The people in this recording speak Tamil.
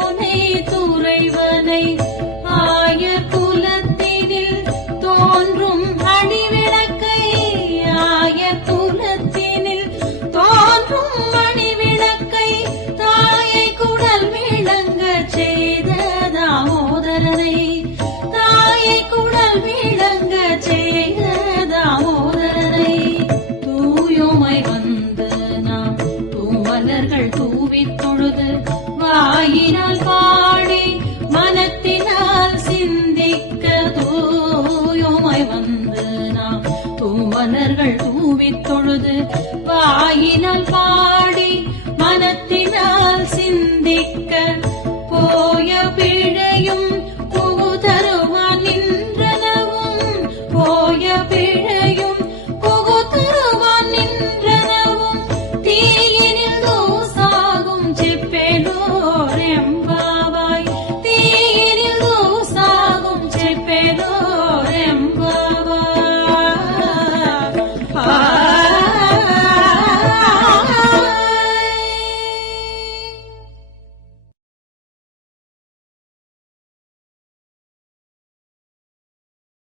தூயோனை துறைவனை ஆயர் குலத்தினில் தோன்றும் அணிவிளக்கை ஆயர் குலத்தினில் தோன்றும் மணிவிளக்கை தாயை குடல் விளங்க செய்த தாமோதரனை தாயை குடல் விளங்க செய்த தாமோதரனை தூயோமை வந்து நாம் தூமலர்கள் தூவித் தொழுது வாயினால் பாடி மனத்தினால் சிந்திக்க தூயோமை வந்து நாம் தூமலர்கள் தூவித் தொழுது வாயினால்